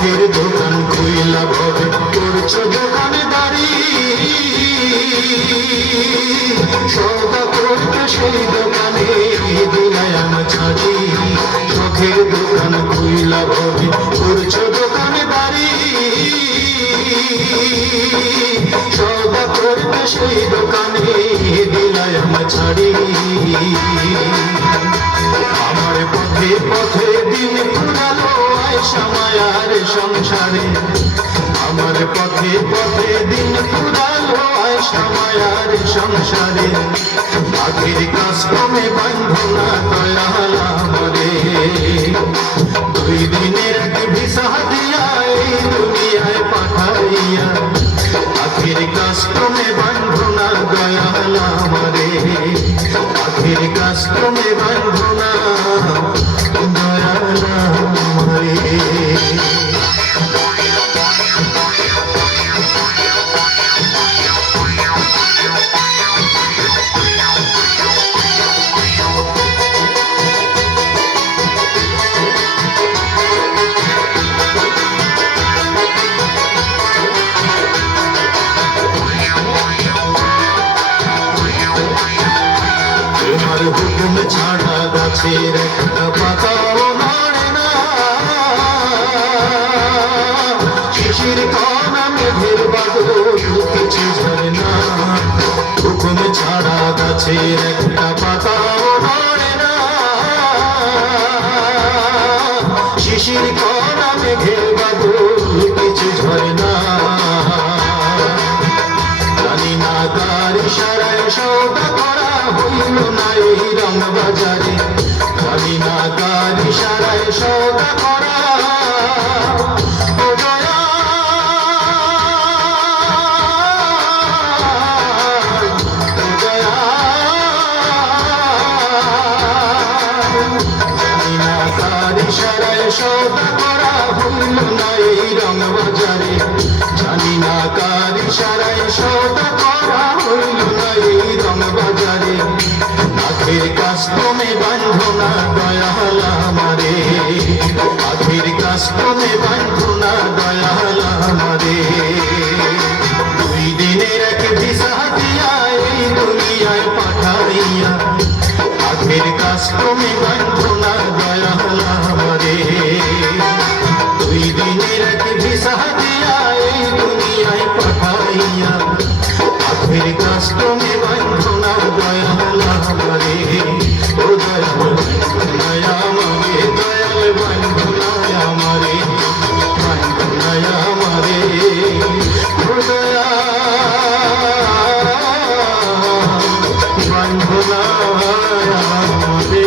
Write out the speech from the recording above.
চোখের দোকান খুইলা ভবে করছো দোকানদারি, সৌদা করতে সেই দোকানে দিলাই আমার ছাড়ি। চোখের দোকান খুইলা ভবে করছো দোকানদারি, সৌদা করতে সেই দোকানে দিলাই আমার ছাড়ি। আমার পথে পথে দিন ফুরালো আয়সা মায়ার সংসারে, আমার পথে পথে দিন ফুরালো আয়সা মায়ার সংসারে। আখের কাস্তমে বাঁধো না দয়াল আমারে, দুই দিনের এক ভিসা দিয়া এই দুনিয়ায় পাঠাইয়া। আখের কাস্তমে বাঁধো না দয়াল আমারে, আখের কাস্তমে বাঁধো না দয়াল আমারে। তোমার হুকুম ছাড়া গাছের একটা পাতাও নড়ে না, শিশির কণা মেঘের বাদল কিছু ঝরে না। হুকুম ছাড়া গাছের একটা পাতাও নড়ে না, শিশির কণা মেঘের বাদল কিছু ঝরে না। জানি না কার ইশারায় সওদা করা হইল না এই রং বাজারে, জানি না কার ইশারায় সওদা করা। ও দয়াল, ও দয়াল, জানি না কার ইশারায় সওদা করা হইল না এই রং বাজারে, জানি না কার ইশারায় সওদা করা হইল না এই রং বাজারে। আখের কাস্তমে বাঁধো না দয়াল আমারে, আখের কাস্তমে বাঁধো না দয়াল আমারে। দুই দিনের এক ভিসা দিয়া এই দুনিয়ায় পাঠাইয়া। আখের কাস্তমে বাঁধো না দয়াল আমারে, দুই দিনের এক ভিসা দিয়া এই দুনিয়ায় পাঠাইয়া। আখের কাস্তমে বাঁধো না দয়াল আমারে, ও দয়াল দয়া আমারে, দয়াল বাঁধো না আমারে, বাঁধো না আমারে, ও দয়াল বাঁধো না আমারে।